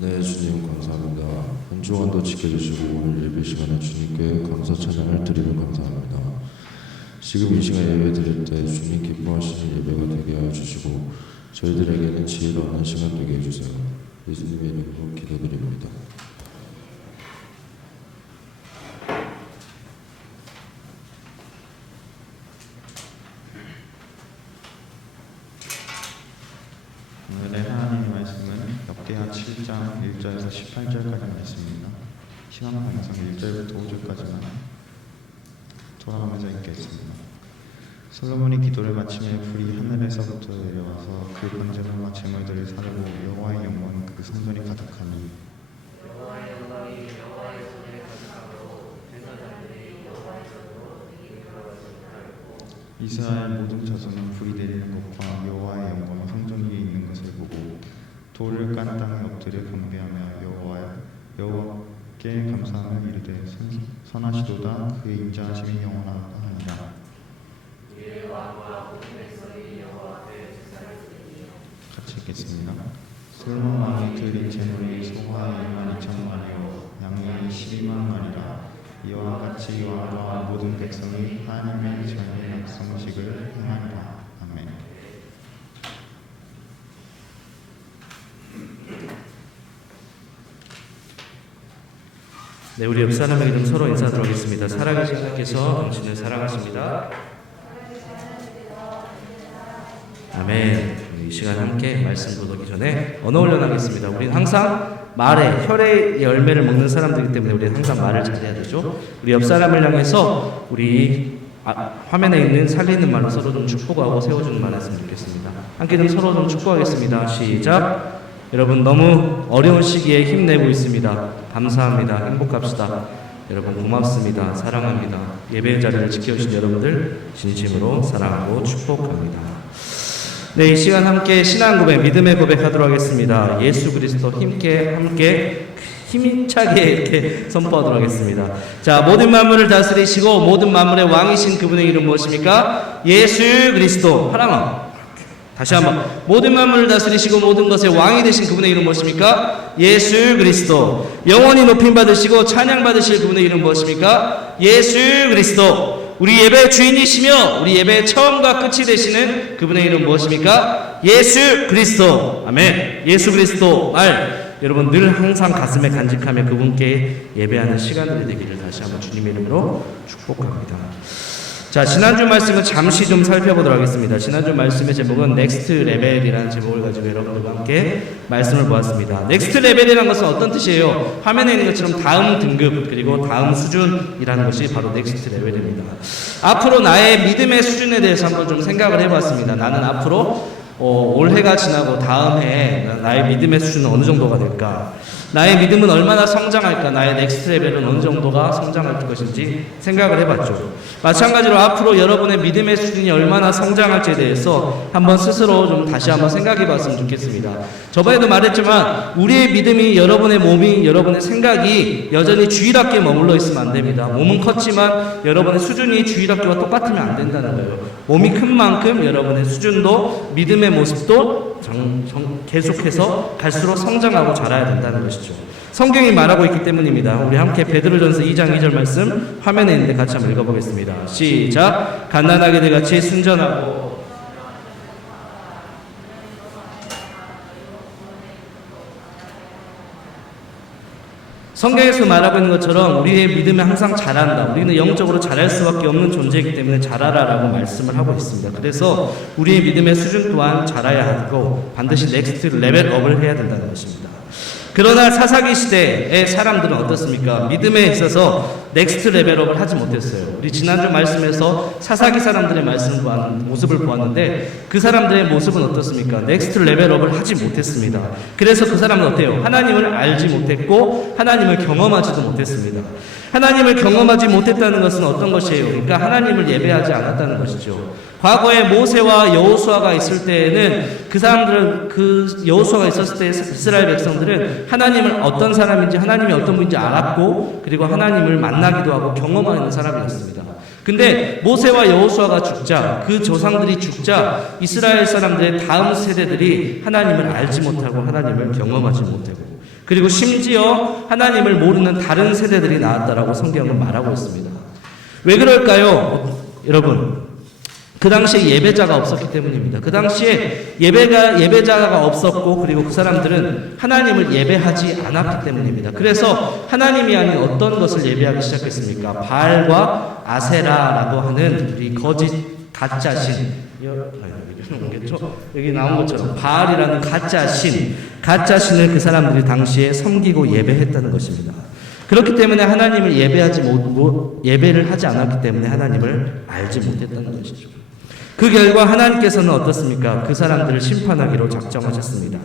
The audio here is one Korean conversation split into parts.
네, 주님 감사합니다. 한 주간도 지켜주시고 오늘 예배 시간에 주님께 감사 찬양을 드리며 감사합니다. 지금 이 시간 예배 드릴 때 주님 기뻐하시는 예배가 되게 하여 주시고 저희들에게는 지혜로 하는 시간 되게 해주세요. 예수님의 이름으로 기도드립니다. 오늘의 하나님의 말씀은 역대하 7장 1절에서 18절까지 말씀입니다. 시간 방송 1절부터 5절까지만 돌아가면서 읽겠습니다. 솔로몬이 기도를 마치며 불이 하늘에서부터 내려와서 그 번제물과 제물들을 사르고 여호와의 영광이 그 성전에 가득하니 여호와의 영광이 여호와의 손에 가득하고 제사장들이 여호와의 손으로 이끌어 가시고 이스라엘 모든 자손은 불이 내리는 것과 여호와의 영광이 성전 위에 있는 것을 보고 돌을 깐 땅에 엎드려 경배하며 여호와께 감사함을 이르되 선하시도다 그의 인자하심이 영원하다 하니라. 같이 읽겠습니다. 솔로몬 왕이 드린 제물이 소가 22,000마리요 양이 12만마리라. 이와 같이 여호와와 모든 백성이 하나님의 전의 약속식을 행하니라. 아멘. 네, 우리 옆 사람에게 좀 서로 인사하도록 하겠습니다. 살아계신 하나님께서 당신을 사랑하십니다. 아멘. 이 시간 함께 말씀 보기 전에 언어 훈련하겠습니다. 우리는 항상 말에 혈의 열매를 먹는 사람들이기 때문에 우리는 항상 말을 잘해야 되죠. 우리 옆 사람을 향해서 우리 화면에 있는 살리는 말로 서로 좀 축복하고 세워주는 말 했으면 좋겠습니다. 함께 좀 서로 좀 축복하겠습니다. 시작. 여러분 너무 어려운 시기에 힘내고 있습니다. 감사합니다. 행복합시다. 여러분 고맙습니다. 사랑합니다. 예배의 자리를 지켜주신 여러분들 진심으로 사랑하고 축복합니다. 네, 이 시간 함께 신앙 고백, 믿음의 고백하도록 하겠습니다. 예수 그리스도 함께 힘차게 이렇게 선포하도록 하겠습니다. 자, 모든 만물을 다스리시고 모든 만물의 왕이신 그분의 이름 무엇입니까? 예수 그리스도. 하나만 다시 한번. 모든 만물을 다스리시고 모든 것의 왕이 되신 그분의 이름 무엇입니까? 예수 그리스도. 영원히 높임 받으시고 찬양 받으실 그분의 이름 무엇입니까? 예수 그리스도. 우리 예배의 주인이시며 우리 예배의 처음과 끝이 되시는 그분의 이름 무엇입니까? 예수 그리스도. 아멘. 예수 그리스도 말 여러분 늘 항상 가슴에 간직하며 그분께 예배하는 시간들이 되기를 다시 한번 주님의 이름으로 축복합니다. 자, 지난주 말씀은 잠시 좀 살펴보도록 하겠습니다. 지난주 말씀의 제목은 넥스트 레벨이라는 제목을 가지고 여러분들과 함께 말씀을 보았습니다. 넥스트 레벨이라는 것은 어떤 뜻이에요? 화면에 있는 것처럼 다음 등급 그리고 다음 수준이라는 것이 바로 넥스트 레벨입니다. 앞으로 나의 믿음의 수준에 대해서 한번 좀 생각을 해봤습니다. 나는 앞으로 올해가 지나고 다음 해에 나의 믿음의 수준은 어느 정도가 될까? 나의 믿음은 얼마나 성장할까? 나의 넥스트 레벨은 어느 정도가 성장할 것인지 생각을 해봤죠. 마찬가지로 앞으로 여러분의 믿음의 수준이 얼마나 성장할지에 대해서 한번 스스로 좀 다시 한번 생각해 봤으면 좋겠습니다. 저번에도 말했지만 우리의 믿음이 여러분의 몸이 여러분의 생각이 여전히 주일학교에 머물러 있으면 안 됩니다. 몸은 컸지만 여러분의 수준이 주일학교와 똑같으면 안 된다는 거예요. 몸이 큰 만큼 여러분의 수준도 믿음의 모습도 계속해서 갈수록 성장하고 자라야 된다는 것이죠. 성경이 말하고 있기 때문입니다. 우리 함께 베드로전서 2장 2절 말씀 화면에 있는데 같이 한번 읽어보겠습니다. 시작. 갓난아기들 같이 순전하고 성경에서 말하고 있는 것처럼 우리의 믿음이 항상 자란다. 우리는 영적으로 자랄 수밖에 없는 존재이기 때문에 자라라라고 말씀을 하고 있습니다. 그래서 우리의 믿음의 수준 또한 자라야 하고 반드시 넥스트 레벨업을 해야 된다는 것입니다. 그러나 사사기 시대의 사람들은 어떻습니까? 믿음에 있어서 넥스트 레벨업을 하지 못했어요. 우리 지난주 말씀에서 사사기 사람들의 모습을 보았는데 그 사람들의 모습은 어떻습니까? 넥스트 레벨업을 하지 못했습니다. 그래서 그 사람은 어때요? 하나님을 알지 못했고 하나님을 경험하지도 못했습니다. 하나님을 경험하지 못했다는 것은 어떤 것이에요? 그러니까 하나님을 예배하지 않았다는 것이죠. 과거에 모세와 여호수아가 있을 때에는 그 사람들은 그 여호수아가 있었을 때 이스라엘 백성들은 하나님을 어떤 사람인지 하나님이 어떤 분인지 알았고 그리고 하나님을 만나기도 하고 경험하는 사람이었습니다. 근데 모세와 여호수아가 죽자 그 조상들이 죽자 이스라엘 사람들의 다음 세대들이 하나님을 알지 못하고 하나님을 경험하지 못하고 그리고 심지어 하나님을 모르는 다른 세대들이 나왔다라고 성경은 말하고 있습니다. 왜 그럴까요? 여러분, 그 당시에 예배자가 없었기 때문입니다. 그 당시에 예배자가 없었고, 그리고 그 사람들은 하나님을 예배하지 않았기 때문입니다. 그래서 하나님이 아닌 어떤 것을 예배하기 시작했습니까? 바알과 아세라라고 하는 우리 거짓 가짜 신, 여기 나온 것처럼 바알이라는 가짜 신을 그 사람들이 당시에 섬기고 예배했다는 것입니다. 그렇기 때문에 하나님을 예배를 하지 않았기 때문에 하나님을 알지 못했다는 것이죠. 그 결과 하나님께서는 어떻습니까? 그 사람들을 심판하기로 작정하셨습니다.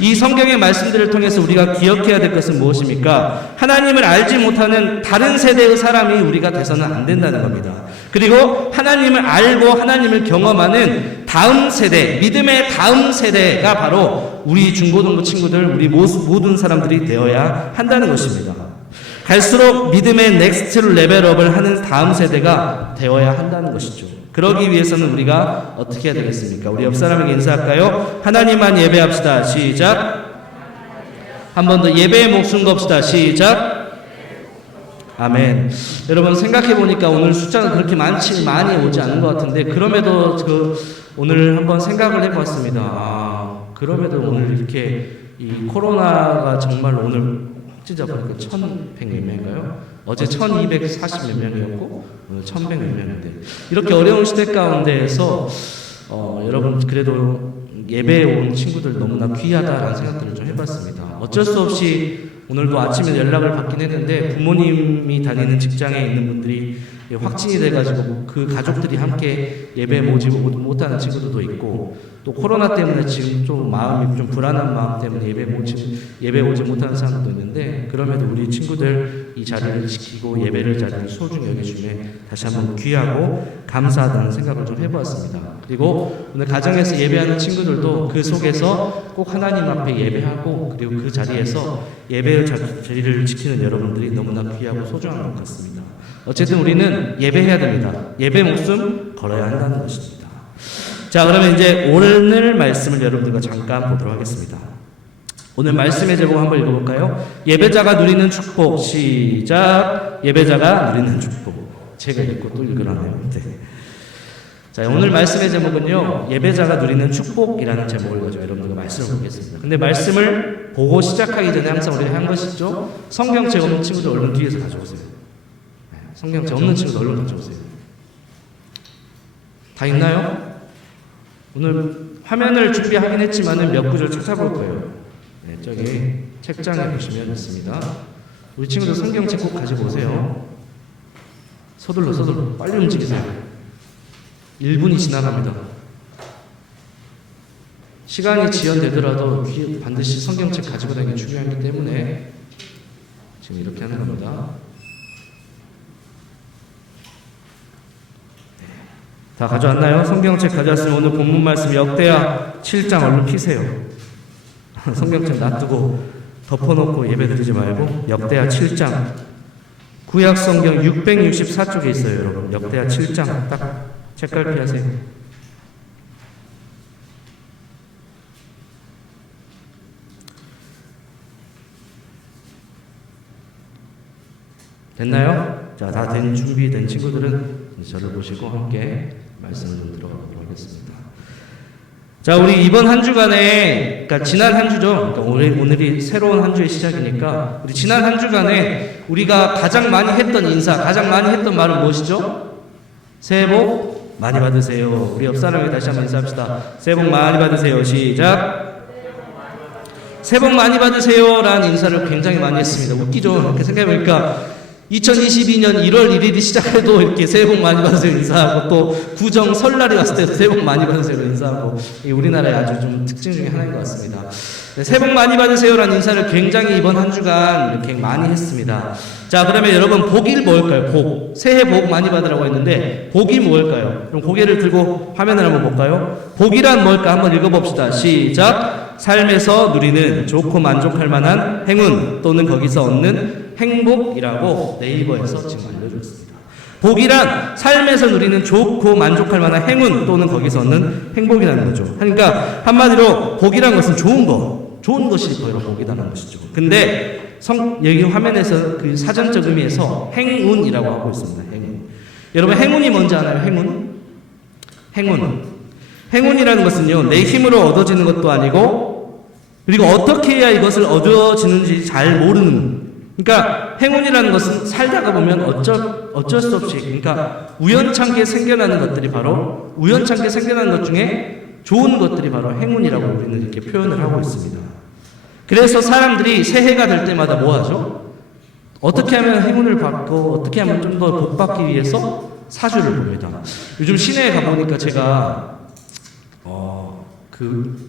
이 성경의 말씀들을 통해서 우리가 기억해야 될 것은 무엇입니까? 하나님을 알지 못하는 다른 세대의 사람이 우리가 돼서는 안 된다는 겁니다. 그리고 하나님을 알고 하나님을 경험하는 다음 세대, 믿음의 다음 세대가 바로 우리 중고등부 친구들, 우리 모든 사람들이 되어야 한다는 것입니다. 갈수록 믿음의 넥스트 레벨업을 하는 다음 세대가 되어야 한다는 것이죠. 그러기 위해서는 우리가 어떻게 해야 되겠습니까? 우리 옆 사람에게 인사할까요? 하나님만 예배합시다. 시작. 한 번 더 예배의 목숨 겁시다. 시작. 아멘. 여러분 생각해 보니까 오늘 숫자가 그렇게 많이 오지 않은 것 같은데, 그럼에도 오늘 한번 생각을 해봤습니다. 그럼에도 오늘 이렇게 이 코로나가 정말 오늘 진짜 보니까 1,100 몇 명인가요? 어제 1,240 몇 명이었고 오늘 1,100 몇 명인데, 이렇게 어려운 시대 가운데에서 여러분 그래도 예배에 온 친구들 너무나 귀하다라는 생각들을 좀 해봤습니다. 어쩔 수 없이 오늘도 아침에 연락을 받긴 했는데, 부모님이 다니는 직장에 있는 분들이 확진이 돼가지고 그 가족들이 함께 예배에 오지 못하는 친구들도 있고, 또 코로나 때문에 지금 좀 마음이 좀 불안한 마음 때문에 예배 오지 못하는 사람도 있는데, 그럼에도 우리 친구들 이 자리를 지키고 예배를 자리를 소중히 여겨주매 다시 한번 귀하고 감사하다는 생각을 좀 해보았습니다. 그리고 오늘 가정에서 예배하는 친구들도 그 속에서 꼭 하나님 앞에 예배하고, 그리고 그 자리에서 예배의 자리를 지키는 여러분들이 너무나 귀하고 소중한 것 같습니다. 어쨌든 우리는 예배해야 됩니다. 예배 목숨 걸어야 한다는 것입니다. 자, 그러면 이제 오늘 말씀을 여러분들과 잠깐 보도록 하겠습니다. 오늘 말씀의 제목 한번 읽어볼까요? 예배자가 누리는 축복. 시작. 예배자가 누리는 축복. 제가 읽고 또 읽으라네요. 네. 자, 오늘 말씀의 제목은요, 예배자가 누리는 축복이라는 제목을 가지고 여러분들과 말씀을 보겠습니다. 근데 말씀을 보고 시작하기 전에 항상 우리가 한 것이죠. 성경책 없는 친구들 얼른 뒤에서 가져오세요. 성경책 없는 친구들 얼른 가져오세요. 다 있나요? 오늘 화면을 준비하긴 했지만 몇 구절 찾아볼 거예요. 네, 저기 책장에 보시면 있습니다. 우리 친구들 성경책 꼭 가지고 오세요. 서둘러 빨리 움직이세요. 1분이 지나갑니다. 시간이 지연되더라도 반드시 성경책 가지고 다니는 게 중요하기 때문에 지금 이렇게 하는 겁니다. 다 가져왔나요? 성경책 가져왔으면 오늘 본문 말씀 역대하 7장 얼른 피세요. 성경책 놔두고 덮어놓고 예배드리지 말고 역대하 7장, 구약 성경 664쪽에 있어요. 여러분 역대하 7장 딱 책갈피 하세요. 됐나요? 자, 다 된 준비된 친구들은 저를 보시고 함께 말씀을 좀 들어가도록 하겠습니다. 자, 우리 이번 한 주간에, 그러니까 지난 한 주죠. 그러니까 오늘이 새로운 한 주의 시작이니까 우리 지난 한 주간에 우리가 가장 많이 했던 인사, 가장 많이 했던 말은 무엇이죠? 새해 복 많이 받으세요. 우리 옆 사람에게 다시 한번 인사합시다. 새해 복 많이 받으세요. 시작. 새해 복 많이 받으세요 라는 인사를 굉장히 많이 했습니다. 웃기죠? 이렇게 생각해보니까 2022년 1월 1일이 시작해도 이렇게 새해 복 많이 받으세요 인사하고, 또 구정 설날이 왔을 때도 새해 복 많이 받으세요 인사하고, 이 우리나라의 아주 좀 특징 중에 하나인 것 같습니다. 네, 새해 복 많이 받으세요라는 인사를 굉장히 이번 한 주간 이렇게 많이 했습니다. 자, 그러면 여러분 복이 뭘까요? 복. 새해 복 많이 받으라고 했는데 복이 뭘까요? 그럼 고개를 들고 화면을 한번 볼까요? 복이란 뭘까? 한번 읽어봅시다. 시작. 삶에서 누리는 좋고 만족할 만한 행운 또는 거기서 얻는 행복이라고 네이버에서 지금 알려줬습니다. 복이란 삶에서 누리는 좋고 만족할 만한 행운 또는 거기서 얻는 행복이라는 거죠. 그러니까 한마디로 복이란 것은 좋은 거, 좋은 것이 더 여러분 복이다는 것이죠. 근데 여기 화면에서 그 사전적 의미에서 행운이라고 하고 있습니다. 행운. 여러분 행운이 뭔지 아나요? 행운이라는 것은요, 내 힘으로 얻어지는 것도 아니고, 그리고 어떻게 해야 이것을 얻어지는지 잘 모르는. 그러니까 행운이라는 것은 살다가 보면 어쩔 수 없이, 그러니까 우연찮게 생겨나는 것들이 바로, 우연찮게 생겨나는 것 중에 좋은 것들이 바로 행운이라고 우리는 이렇게 표현을 하고 있습니다. 그래서 사람들이 새해가 될 때마다 뭐 하죠? 어떻게 하면 행운을 받고 어떻게 하면 좀 더 복 받기 위해서 사주를 봅니다. 요즘 시내에 가보니까 제가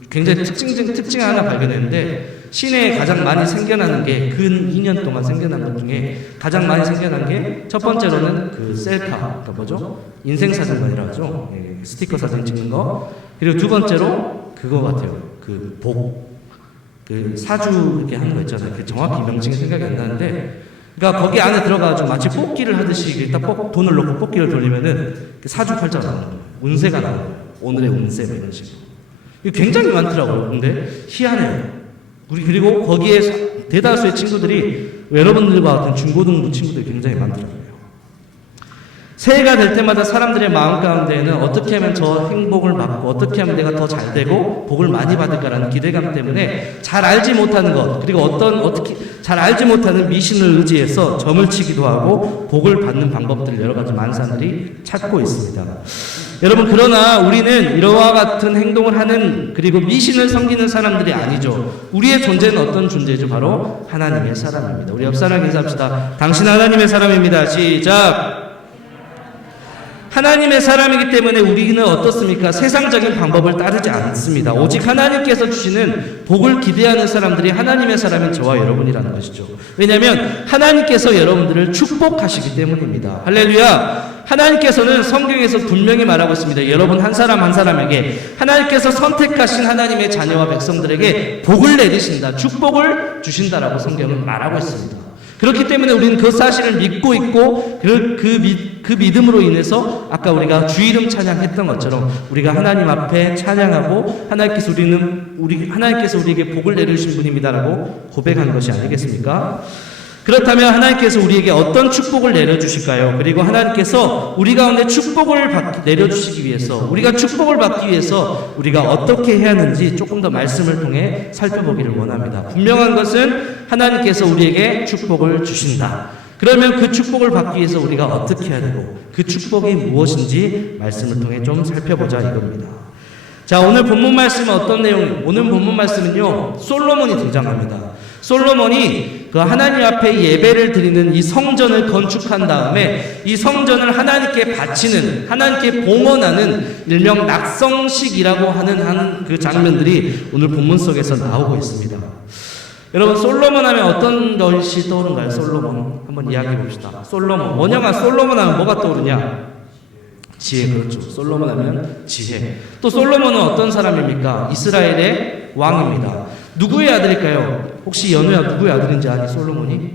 굉장히 특징 하나 발견했는데, 시내에 가장 많이 생겨나는 게, 근 2년 동안 생겨난 것 중에 가장 많이 생겨난 게, 첫 번째로는 그 셀카, 그러니까 뭐죠? 인생사진관이라고 하죠. 스티커 사진 찍는 거. 그리고 두 번째로 그거 같아요. 그 복. 그 사주 이렇게 하는 거 있잖아요. 그 정확히 명칭이 생각이 안 나는데, 그러니까 거기 안에 들어가서 마치 뽑기를 하듯이 일단 돈을 넣고 뽑기를 돌리면은 그 사주 팔자가 나오는 거예요. 운세가 나오는 거예요. 오늘의 운세 이런 식으로. 이게 굉장히 많더라고요. 근데 희한해요. 그리고 거기에 대다수의 친구들이 여러분들과 같은 중고등부 친구들이 굉장히 많더라고요. 새해가 될 때마다 사람들의 마음 가운데에는 어떻게 하면 저 행복을 받고 어떻게 하면 내가 더 잘 되고 복을 많이 받을까라는 기대감 때문에 잘 알지 못하는 것, 그리고 어떻게 잘 알지 못하는 미신을 의지해서 점을 치기도 하고 복을 받는 방법들을 여러 가지 많은 사람들이 찾고 있습니다. 여러분, 그러나 우리는 이러한 같은 행동을 하는, 그리고 미신을 섬기는 사람들이 아니죠. 우리의 존재는 어떤 존재죠? 바로 하나님의 사람입니다. 우리 옆 사람 인사합시다. 당신 하나님의 사람입니다. 시작. 하나님의 사람이기 때문에 우리는 어떻습니까? 세상적인 방법을 따르지 않습니다. 오직 하나님께서 주시는 복을 기대하는 사람들이 하나님의 사람인 저와 여러분이라는 것이죠. 왜냐하면 하나님께서 여러분들을 축복하시기 때문입니다. 할렐루야. 하나님께서는 성경에서 분명히 말하고 있습니다. 여러분 한 사람 한 사람에게 하나님께서 선택하신 하나님의 자녀와 백성들에게 복을 내리신다, 축복을 주신다라고 성경은 말하고 있습니다. 그렇기 때문에 우리는 그 사실을 믿고 있고, 그 믿음으로 인해서 아까 우리가 주 이름 찬양했던 것처럼 우리가 하나님 앞에 찬양하고 하나님께서 우리에게 복을 내려주신 분입니다라고 고백한 것이 아니겠습니까? 그렇다면 하나님께서 우리에게 어떤 축복을 내려주실까요? 그리고 하나님께서 우리 가운데 축복을 내려주시기 위해서, 우리가 축복을 받기 위해서 우리가 어떻게 해야 하는지 조금 더 말씀을 통해 살펴보기를 원합니다. 분명한 것은 하나님께서 우리에게 축복을 주신다. 그러면 그 축복을 받기 위해서 우리가 어떻게 해야 되고 그 축복이 무엇인지 말씀을 통해 좀 살펴보자 이겁니다. 자, 오늘 본문 말씀은 어떤 내용? 오늘 본문 말씀은요, 솔로몬이 등장합니다. 솔로몬이 그 하나님 앞에 예배를 드리는 이 성전을 건축한 다음에 이 성전을 하나님께 바치는, 하나님께 봉헌하는 일명 낙성식이라고 하는 그 장면들이 오늘 본문 속에서 나오고 있습니다. 여러분, 솔로몬 하면 어떤 것이 떠오른가요? 솔로몬 한번 이야기해 봅시다. 솔로몬, 원영아, 솔로몬 하면 뭐가 떠오르냐? 지혜. 그렇죠. 솔로몬 하면 지혜. 또 솔로몬은 어떤 사람입니까? 이스라엘의 왕입니다. 누구의 아들일까요? 혹시 연우야 누구의 아들인지 아니? 솔로몬이?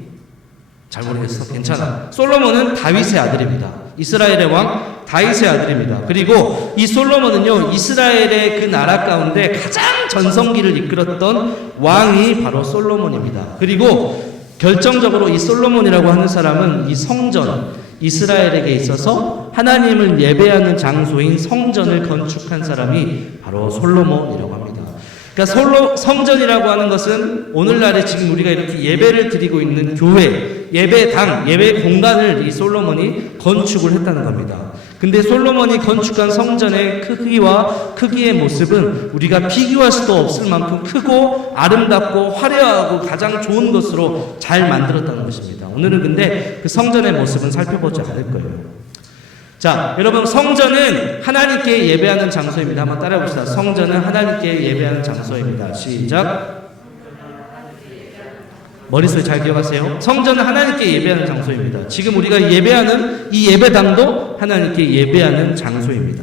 잘 모르겠어. 괜찮아. 솔로몬은 다윗의 아들입니다. 이스라엘의 왕 다윗의 아들입니다. 그리고 이 솔로몬은요, 이스라엘의 그 나라 가운데 가장 전성기를 이끌었던 왕이 바로 솔로몬입니다. 그리고 결정적으로 이 솔로몬이라고 하는 사람은 이 성전, 이스라엘에게 있어서 하나님을 예배하는 장소인 성전을 건축한 사람이 바로 솔로몬이라고 합니다. 그러니까 성전이라고 하는 것은 오늘날에 지금 우리가 이렇게 예배를 드리고 있는 교회, 예배당, 예배 공간을 이 솔로몬이 건축을 했다는 겁니다. 근데 솔로몬이 건축한 성전의 크기의 모습은 우리가 비교할 수도 없을 만큼 크고 아름답고 화려하고 가장 좋은 것으로 잘 만들었다는 것입니다. 오늘은 근데 그 성전의 모습은 살펴보지 않을 거예요. 자, 여러분, 성전은 하나님께 예배하는 장소입니다. 한번 따라해봅시다. 성전은 하나님께 예배하는 장소입니다. 시작. 머릿속에 잘 기억하세요. 성전은 하나님께 예배하는 장소입니다. 지금 우리가 예배하는 이 예배당도 하나님께 예배하는 장소입니다.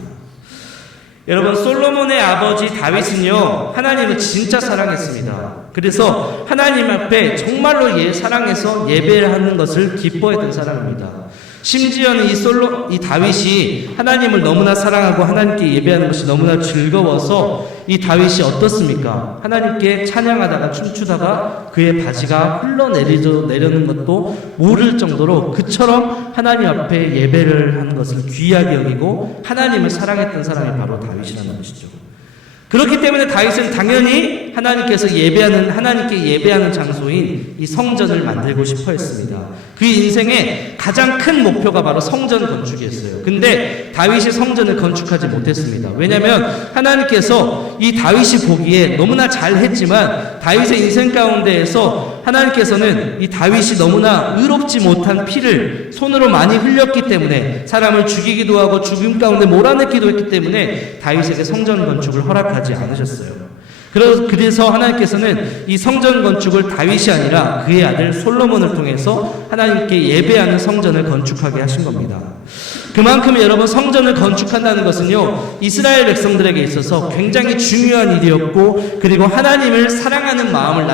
여러분, 솔로몬의 아버지 다윗은요, 하나님을 진짜 사랑했습니다. 그래서 하나님 앞에 정말로 사랑해서 예배를 하는 것을 기뻐했던 사람입니다. 심지어는 이 다윗이 하나님을 너무나 사랑하고 하나님께 예배하는 것이 너무나 즐거워서 이 다윗이 어떻습니까? 하나님께 찬양하다가 춤추다가 그의 바지가 흘러내리는 것도 모를 정도로 그처럼 하나님 앞에 예배를 하는 것을 귀하게 여기고 하나님을 사랑했던 사람이 바로 다윗이라는 것이죠. 그렇기 때문에 다윗은 당연히 하나님께 예배하는 장소인 이 성전을 만들고 싶어 했습니다. 그 인생의 가장 큰 목표가 바로 성전 건축이었어요. 근데 다윗이 성전을 건축하지 못했습니다. 왜냐하면 하나님께서 이 다윗이 보기에 너무나 잘했지만 다윗의 인생 가운데에서 하나님께서는 이 다윗이 너무나 의롭지 못한 피를 손으로 많이 흘렸기 때문에 사람을 죽이기도 하고 죽음 가운데 몰아넣기도 했기 때문에 다윗에게 성전 건축을 허락하지 않으셨어요. 그래서 하나님께서는 이 성전 건축을 다윗이 아니라 그의 아들 솔로몬을 통해서 하나님께 예배하는 성전을 건축하게 하신 겁니다. 그만큼 여러분 성전을 건축한다는 것은요 이스라엘 백성들에게 있어서 굉장히 중요한 일이었고 그리고 하나님을 사랑하는 마음을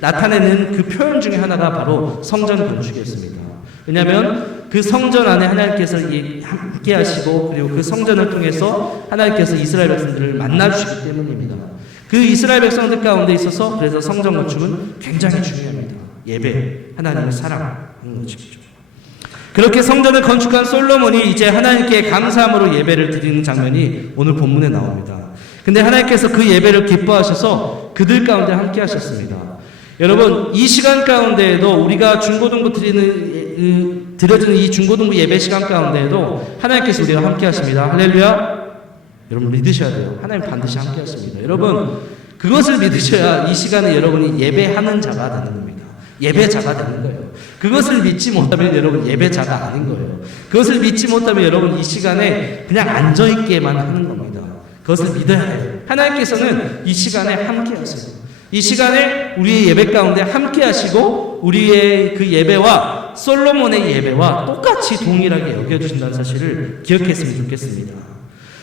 나타내는 그 표현 중에 하나가 바로 성전 건축이었습니다. 왜냐하면 그 성전 안에 하나님께서 함께 하시고 그리고 그 성전을 통해서 하나님께서 이스라엘 백성들을 만나주시기 때문입니다. 그 이스라엘 백성들 가운데 있어서 그래서 성전 건축은 굉장히 중요합니다. 예배, 하나님을 사랑하는 것이죠. 그렇게 성전을 건축한 솔로몬이 이제 하나님께 감사함으로 예배를 드리는 장면이 오늘 본문에 나옵니다. 근데 하나님께서 그 예배를 기뻐하셔서 그들 가운데 함께 하셨습니다. 여러분 이 시간 가운데에도 우리가 중고등부 드려지는 이 중고등부 예배 시간 가운데에도 하나님께서 우리와 함께 하십니다. 할렐루야. 여러분 믿으셔야 돼요. 하나님 반드시 함께 하십니다. 여러분 그것을 믿으셔야 이 시간에 여러분이 예배하는 자가 되는 겁니다. 예배자가 되는 거예요. 그것을 믿지 못하면 여러분 예배자가 아닌 거예요. 그것을 믿지 못하면 여러분 이 시간에 그냥 앉아있게만 하는 겁니다. 그것을 믿어야 해요. 하나님께서는 이 시간에 함께 하세요. 이 시간에 우리의 예배 가운데 함께 하시고 우리의 그 예배와 솔로몬의 예배와 똑같이 동일하게 여겨주신다는 사실을 기억했으면 좋겠습니다.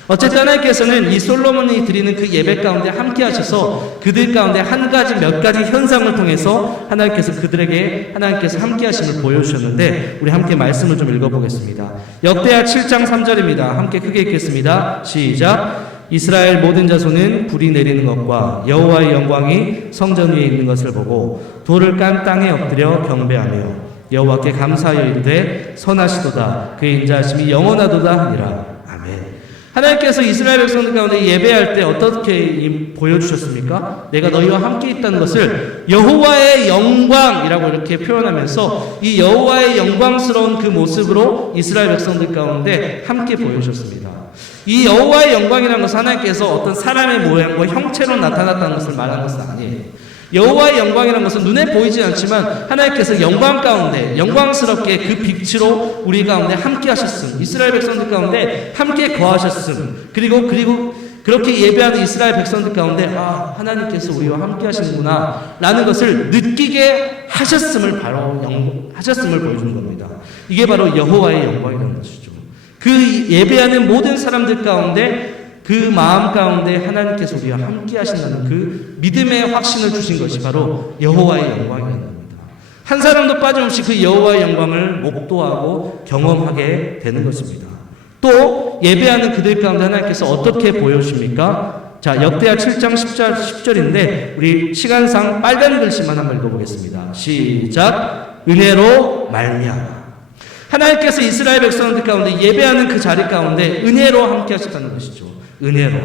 어쨌든 하나님께서는 이 솔로몬이 드리는 그 예배 가운데 함께 하셔서 그들 가운데 몇 가지 현상을 통해서 하나님께서 함께 하심을 보여주셨는데 우리 함께 말씀을 좀 읽어보겠습니다. 역대하 7장 3절입니다. 함께 크게 읽겠습니다. 시작. 이스라엘 모든 자손은 불이 내리는 것과 여호와의 영광이 성전 위에 있는 것을 보고 돌을 깐 땅에 엎드려 경배하며 여호와께 감사하여 이르되 선하시도다 그의 인자하심이 영원하도다 하니라. 아멘. 하나님께서 이스라엘 백성들 가운데 예배할 때 어떻게 보여주셨습니까? 내가 너희와 함께 있다는 것을 여호와의 영광이라고 이렇게 표현하면서 이 여호와의 영광스러운 그 모습으로 이스라엘 백성들 가운데 함께 보여주셨습니다. 이 여호와의 영광이라는 것은 하나님께서 어떤 사람의 모양과 형체로 나타났다는 것을 말하는 것은 아니에요. 여호와의 영광이라는 것은 눈에 보이지 않지만 하나님께서 영광 가운데 영광스럽게 그 빛으로 우리 가운데 함께 하셨음, 이스라엘 백성들 가운데 함께 거하셨음, 그리고 그렇게 예배하는 이스라엘 백성들 가운데 하나님께서 우리와 함께 하시는구나 라는 것을 느끼게 하셨음을 보여주는 겁니다. 이게 바로 여호와의 영광이라는 것이죠. 그 예배하는 모든 사람들 가운데 그 마음 가운데 하나님께서 우리와 함께 하신다는 그 믿음의 확신을 주신 것이 바로 여호와의 영광이라는 겁니다. 한 사람도 빠짐없이 그 여호와의 영광을 목도하고 경험하게 되는 것입니다. 또 예배하는 그들 가운데 하나님께서 어떻게 보여주십니까? 자, 역대하 7장 10절인데 우리 시간상 빨간 글씨만 한번 읽어보겠습니다. 시작. 은혜로 말미암아. 하나님께서 이스라엘 백성들 가운데 예배하는 그 자리 가운데 은혜로 함께 하셨다는 것이죠. 은혜로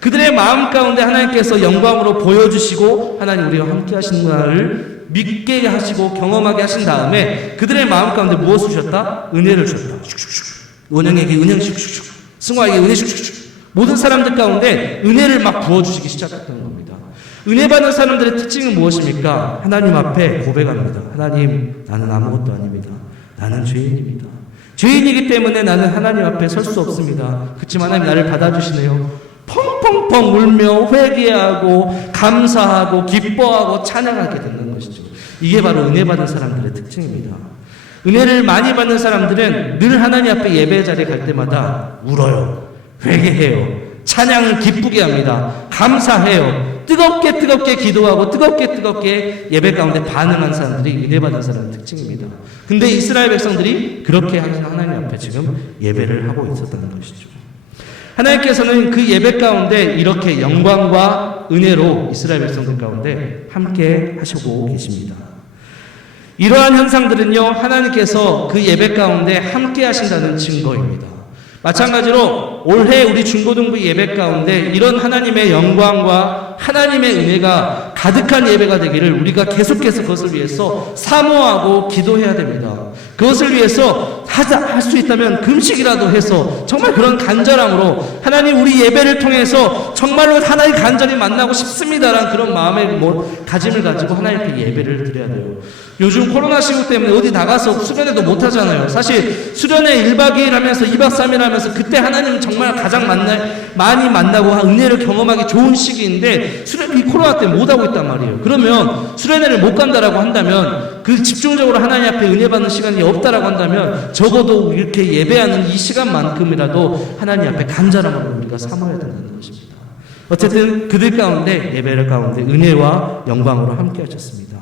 그들의 마음 가운데 하나님께서 영광으로 보여주시고 하나님 우리와 함께 하시는 날 믿게 하시고 경험하게 하신 다음에 그들의 마음 가운데 무엇을 주셨다? 은혜를 주셨다. 원영에게 은혜 슉슉슉, 승화에게 은혜 슉슉슉, 모든 사람들 가운데 은혜를 막 부어주시기 시작했던 겁니다. 은혜 받는 사람들의 특징은 무엇입니까? 하나님 앞에 고백합니다. 하나님, 나는 아무것도 아닙니다. 나는 죄인입니다. 죄인이기 때문에 나는 하나님 앞에 설 수 없습니다. 그렇지만 하나님 나를 받아주시네요. 펑펑펑 울며 회개하고 감사하고 기뻐하고 찬양하게 되는 것이죠. 이게 바로 은혜 받은 사람들의 특징입니다. 은혜를 많이 받는 사람들은 늘 하나님 앞에 예배 자리에 갈 때마다 울어요. 회개해요. 찬양을 기쁘게 합니다. 감사해요. 뜨겁게 기도하고 뜨겁게 예배 가운데 반응한 사람들이 은혜 받은 사람의 특징입니다. 근데 이스라엘 백성들이 그렇게 하나님 앞에 지금 예배를 하고 있었다는 것이죠. 하나님께서는 그 예배 가운데 이렇게 영광과 은혜로 이스라엘 백성들 가운데 함께 하시고 계십니다. 이러한 현상들은요, 하나님께서 그 예배 가운데 함께 하신다는 증거입니다. 마찬가지로 올해 우리 중고등부 예배 가운데 이런 하나님의 영광과 하나님의 은혜가 가득한 예배가 되기를 우리가 계속해서 그것을 위해서 사모하고 기도해야 됩니다. 그것을 위해서 할 수 있다면 금식이라도 해서 정말 그런 간절함으로 하나님 우리 예배를 통해서 정말로 하나님 간절히 만나고 싶습니다라는 그런 마음의 다짐을 가지고 하나님께 예배를 드려야 돼요. 요즘 코로나 시국 때문에 어디 나가서 수련회도 못 하잖아요. 사실 수련회 1박 2일 하면서 2박 3일 하면서 그때 하나님 정말 가장 많이 만나고 은혜를 경험하기 좋은 시기인데 이 코로나 때문에 못 하고 있단 말이에요. 그러면 수련회를 못 간다라고 한다면 그 집중적으로 하나님 앞에 은혜 받는 시간이 없다라고 한다면 적어도 이렇게 예배하는 이 시간만큼이라도 하나님 앞에 간절함으로 우리가 사모해야 된다는 것입니다. 어쨌든 그들 가운데 예배를 가운데 은혜와 영광으로 함께 하셨습니다.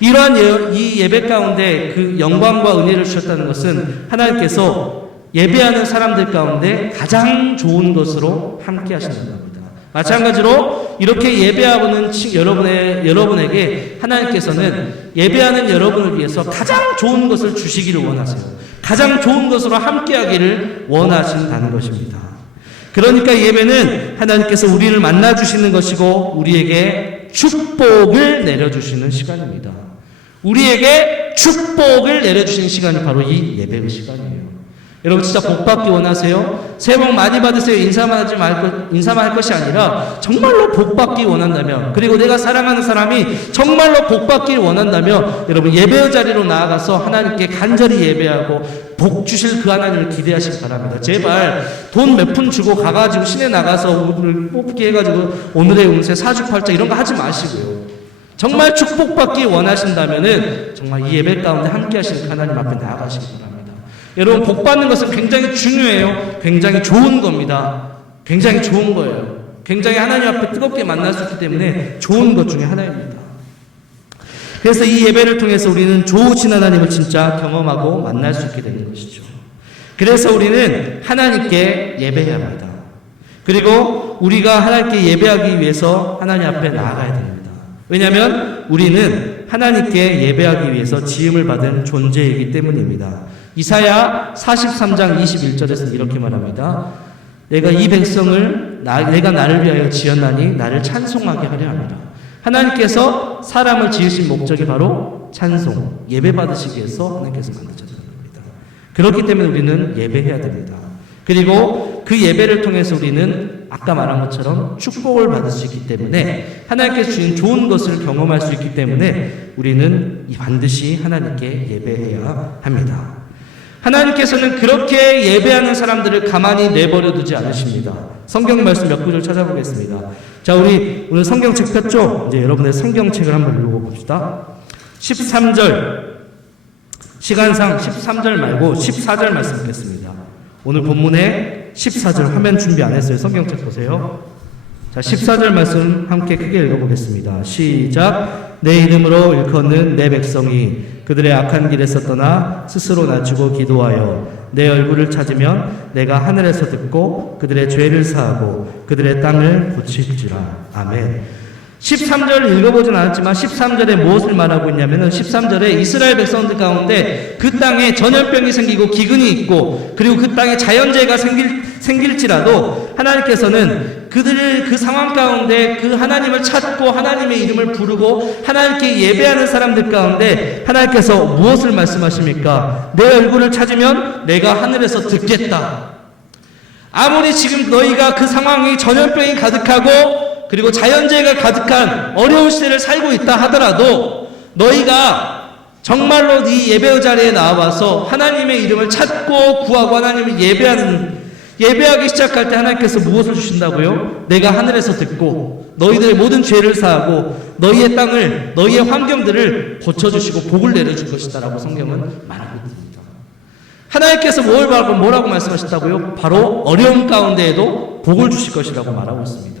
이러한 이 예배 가운데 그 영광과 은혜를 주셨다는 것은 하나님께서 예배하는 사람들 가운데 가장 좋은 것으로 함께 하신다는 겁니다. 마찬가지로 이렇게 예배하는 여러분에게 하나님께서는 예배하는 여러분을 위해서 가장 좋은 것을 주시기를 원하세요. 가장 좋은 것으로 함께 하기를 원하신다는 것입니다. 그러니까 예배는 하나님께서 우리를 만나 주시는 것이고 우리에게 축복을 내려주시는 시간입니다. 우리에게 축복을 내려주시는 시간이 바로 이 예배의 시간이에요. 여러분 진짜 복 받기 원하세요? 새해 복 많이 받으세요. 인사만 할 것이 아니라 정말로 복 받기 원한다면, 그리고 내가 사랑하는 사람이 정말로 복 받기를 원한다면 여러분 예배의 자리로 나아가서 하나님께 간절히 예배하고 복 주실 그 하나님을 기대하시기 바랍니다. 제발 돈 몇 푼 주고 가가지고 시내 나가서 오늘 뽑기 해가지고 오늘의 운세 사주팔자 이런 거 하지 마시고요. 정말 축복받기 원하신다면은 정말 이 예배 가운데 함께 하시는 하나님 앞에 나아가시기 바랍니다. 여러분 복 받는 것은 굉장히 중요해요. 굉장히 좋은 겁니다. 굉장히 좋은 거예요. 굉장히 하나님 앞에 뜨겁게 만날 수 있기 때문에 좋은 것 중에 하나입니다. 그래서 이 예배를 통해서 우리는 좋으신 하나님을 진짜 경험하고 만날 수 있게 되는 것이죠. 그래서 우리는 하나님께 예배해야 합니다. 그리고 우리가 하나님께 예배하기 위해서 하나님 앞에 나아가야 됩니다. 왜냐하면 우리는 하나님께 예배하기 위해서 지음을 받은 존재이기 때문입니다. 이사야 43장 21절에서 이렇게 말합니다. 내가 이 백성을 내가 나를 위하여 지었나니 나를 찬송하게 하려 합니다. 하나님께서 사람을 지으신 목적이 바로 찬송, 예배 받으시기 위해서 하나님께서 만드셨다는 겁니다. 그렇기 때문에 우리는 예배해야 됩니다. 그리고 그 예배를 통해서 우리는 아까 말한 것처럼 축복을 받을 수 있기 때문에 하나님께서 주신 좋은 것을 경험할 수 있기 때문에 우리는 반드시 하나님께 예배해야 합니다. 하나님께서는 그렇게 예배하는 사람들을 가만히 내버려 두지 않으십니다. 성경 말씀 몇 구절 찾아보겠습니다. 자, 우리 오늘 성경책 폈죠? 이제 여러분의 성경책을 한번 읽어봅시다. 13절, 시간상 13절 말고 14절 말씀 읽겠습니다. 오늘 본문에 14절 화면 준비 안 했어요. 성경책 보세요. 자, 14절 말씀 함께 크게 읽어보겠습니다. 시작. 내 이름으로 일컫는 내 백성이 그들의 악한 길에서 떠나 스스로 낮추고 기도하여 내 얼굴을 찾으면 내가 하늘에서 듣고 그들의 죄를 사하고 그들의 땅을 고칠지라. 아멘. 13절을 읽어보진 않았지만 13절에 무엇을 말하고 있냐면은 13절에 이스라엘 백성들 가운데 그 땅에 전염병이 생기고 기근이 있고 그리고 그 땅에 자연재해가 생길지라도 하나님께서는 그들을 그 상황 가운데 그 하나님을 찾고 하나님의 이름을 부르고 하나님께 예배하는 사람들 가운데 하나님께서 무엇을 말씀하십니까? 내 얼굴을 찾으면 내가 하늘에서 듣겠다. 아무리 지금 너희가 그 상황이 전염병이 가득하고 그리고 자연재해가 가득한 어려운 시대를 살고 있다 하더라도 너희가 정말로 네 예배의 자리에 나와서 하나님의 이름을 찾고 구하고 하나님을 예배하기 시작할 때 하나님께서 무엇을 주신다고요? 내가 하늘에서 듣고 너희들의 모든 죄를 사하고 너희의 땅을 너희의 환경들을 고쳐주시고 복을 내려줄 것이다 라고 성경은 말하고 있습니다. 하나님께서 뭐라고 말씀하셨다고요? 바로 어려움 가운데에도 복을 주실 것이라고 말하고 있습니다.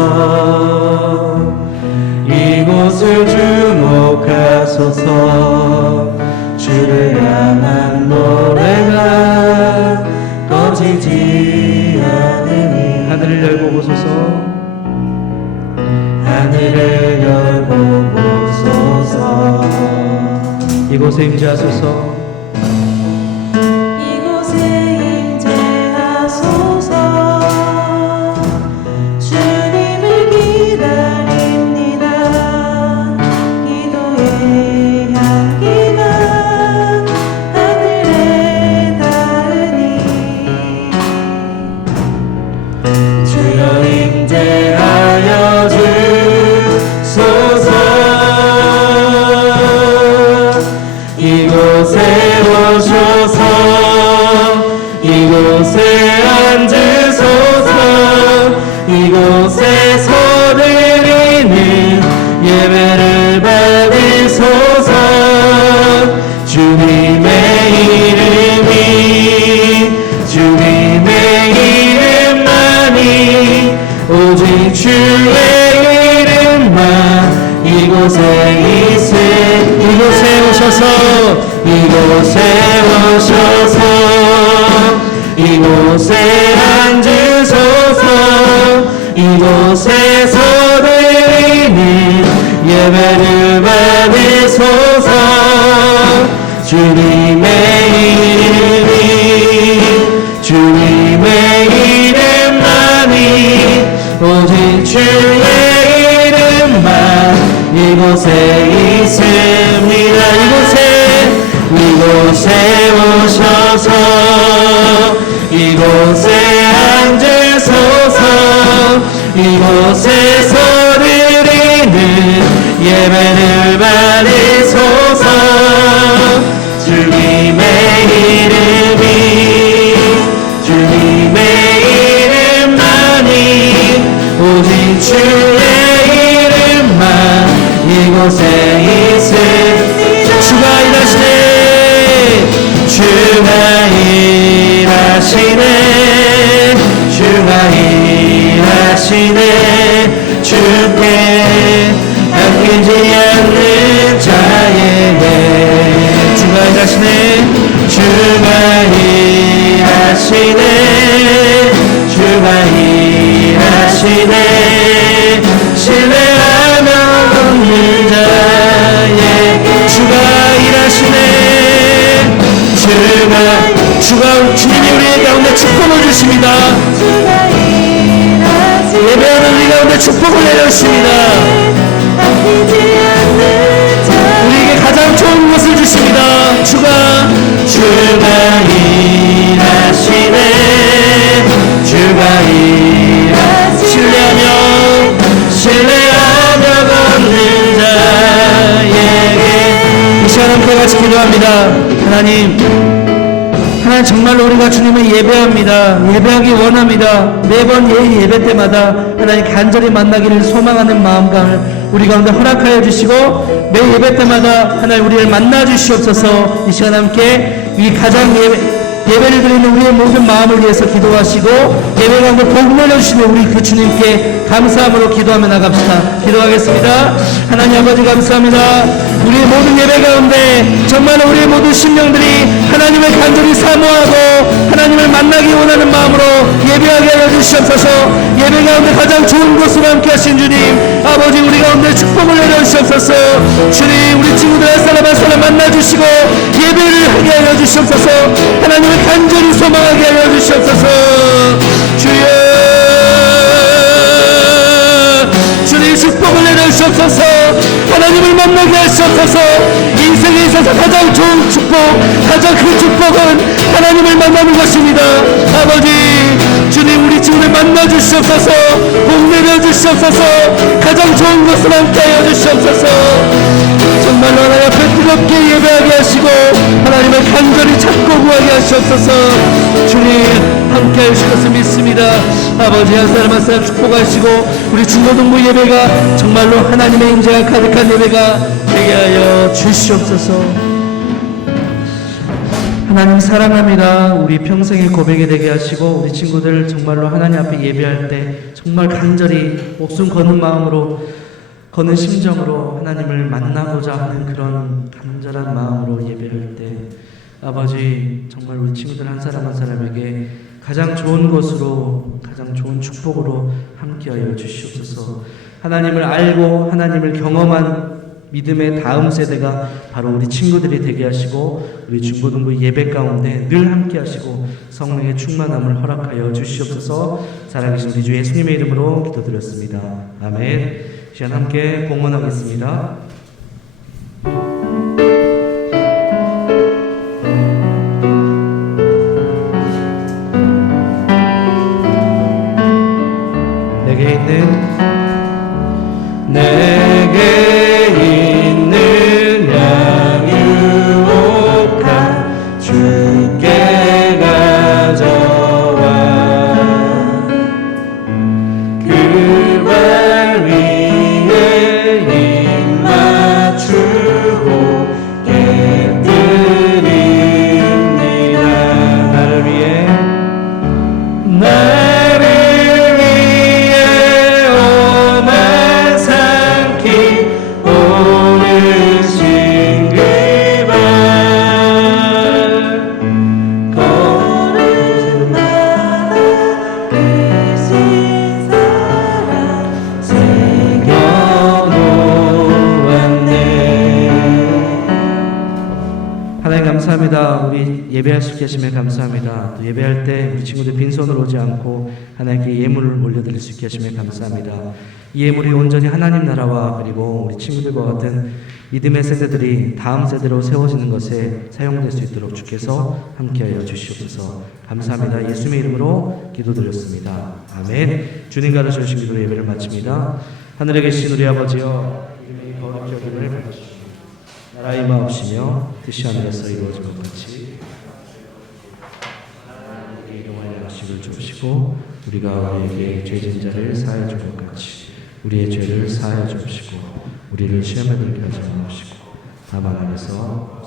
이곳을 주목하소서. 주를 향한 노래가 꺼지지 않으니 하늘을 열고 보소서. 하늘을 열고 보소서. 이곳에 임재하소서. 이곳에 임재하소서. 주님을 기다립니다. 기도의 향기가 하늘에 닿으니 주여 임재하여 주소서. 이곳에 오셔서 이곳에 앉으소서. 이곳에서 드리는 예배를 받으소서. 주님의 이름이 주님의 이름만이 오직 주의 이름만 이곳에 있으. 이곳에 오셔서 이곳에 오셔서 이곳에 앉으소서. 이곳에서 드리는 예배를 받으소서. 주님의 이름이 주님의 이름만이 오직 주의 이름만 이곳에 있습니다. 이곳에 오셔서 이곳에 앉으소서. 이곳에서 드리는 예배를 받으소서. 주님의 이름이 주님의 이름만이 오직 주의 이름만 이곳에 있습니다. 주가 일하시네. 주가 일하시네. 주가 일하시네. 주께 아끼지 않는 자에게 주가 일하시네. 주가 일하시네. 주가 일하시네. 신뢰하며 걷는 자에게 주가 일하시네. 주님이 우리 가운데 축복을 주십니다. 예배하는 우리 가운데 축복을 내려주십니다. 우리에게 가장 좋은 것을 주십니다. 주가 일하시네. 주가 신뢰하며 걷는 자에게 이 시간 함께 같이 기도합니다. 하나님 정말로 우리가 주님을 예배하기 원합니다. 매번 예배 때마다 하나님 간절히 만나기를 소망하는 마음을 우리 가운데 허락하여 주시고 매 예배 때마다 하나님 우리를 만나 주시옵소서. 이 시간 함께 이 가장 예배를 드리는 우리의 모든 마음을 위해서 기도하시고 예배 가운데 복 내려주시는 우리 그 주님께 감사함으로 기도하며 나갑시다. 기도하겠습니다. 하나님 아버지 감사합니다. 우리의 모든 예배 가운데 정말 우리의 모든 심령들이 하나님을 간절히 사모하고 하나님을 만나기 원하는 마음으로 예배하게 하여 주시옵소서. 예배 가운데 가장 좋은 곳으로 함께 하신 주님 아버지 우리 가운데 축복을 내려주시옵소서. 주님 우리 친구들 한 사람 한 사람 만나주시고 예배를 하게 하여 주시옵소서. 하나님을 간절히 소망하게 하여 주시옵소서. 주님 축복을 내려주시옵소서. 하나님을 만나게 하시옵소서. 인생에 있어서 가장 좋은 축복 가장 큰 축복은 하나님을 만나는 것입니다. 아버지 주님 우리 친구들 만나주시옵소서. 복 내려주시옵소서. 가장 좋은 것을 함께 하여 주시옵소서. 정말로 하나님 앞에 뜨겁게 예배하게 하시고 하나님을 간절히 찾고 구하게 하시옵소서. 주님 함께 하실 것을 믿습니다. 아버지 한 사람 한 사람 축복하시고 우리 중고등부 예배가 정말로 하나님의 임재가 가득한 예배가 되게 하여 주시옵소서. 하나님 사랑합니다. 우리 평생의 고백이 되게 하시고 우리 친구들 정말로 하나님 앞에 예배할 때 정말 간절히 목숨 거는 마음으로 거는 심정으로 하나님을 만나고자 하는 그런 간절한 마음으로 예배할 때 아버지 정말 우리 친구들 한 사람 한 사람에게 가장 좋은 것으로 가장 좋은 축복으로 함께하여 주시옵소서. 하나님을 알고 하나님을 경험한 믿음의 다음 세대가 바로 우리 친구들이 되게 하시고 우리 중고등부 예배 가운데 늘 함께 하시고 성령의 충만함을 허락하여 주시옵소서. 살아계신 우리 주 예수님의 이름으로 기도드렸습니다. 아멘. 시간 함께 공헌하겠습니다. 내게 있는 양육한 주께 가져와 그 발 위에 힘 맞추고 깨뜨립니다. 나를 위해 오만 삼키 오르신 그 발 걸음마다 그 신사랑 새겨놓았네. 하나님 감사합니다. 우리 예배할 수 있게 하심에 감사합니다. 또 예배할 때 우리 친구들 빈손으로 오지 않고 하나님께 예물을 올려드릴 수 있게 하심에 감사합니다. 이 예물이 온전히 하나님 나라와 그리고 우리 친구들과 같은 믿음의 세대들이 다음 세대로 세워지는 것에 사용될 수 있도록 주께서 함께하여 주시옵소서. 감사합니다. 예수님의 이름으로 기도드렸습니다. 아멘. 주님 가르쳐 주신 기도로 예배를 마칩니다. 하늘에 계신 우리 아버지여, 이름이 거룩히 여김을 받으시옵소서. 나라 임하옵시며 뜻이 하늘에서 이루어진 것 같이 우리 일용할 양식을 주시고 우리가 우리에게 죄진 자를 사하여 준 것 같이 우리의 죄를 사하여 주시고 우리를 시험에 들게 하지 마시고 다만 안에서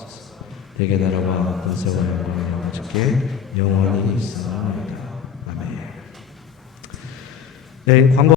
대개 나라와 권세와 영광을 아버지께 영원히 있사옵나이다. 아멘. 네, 광고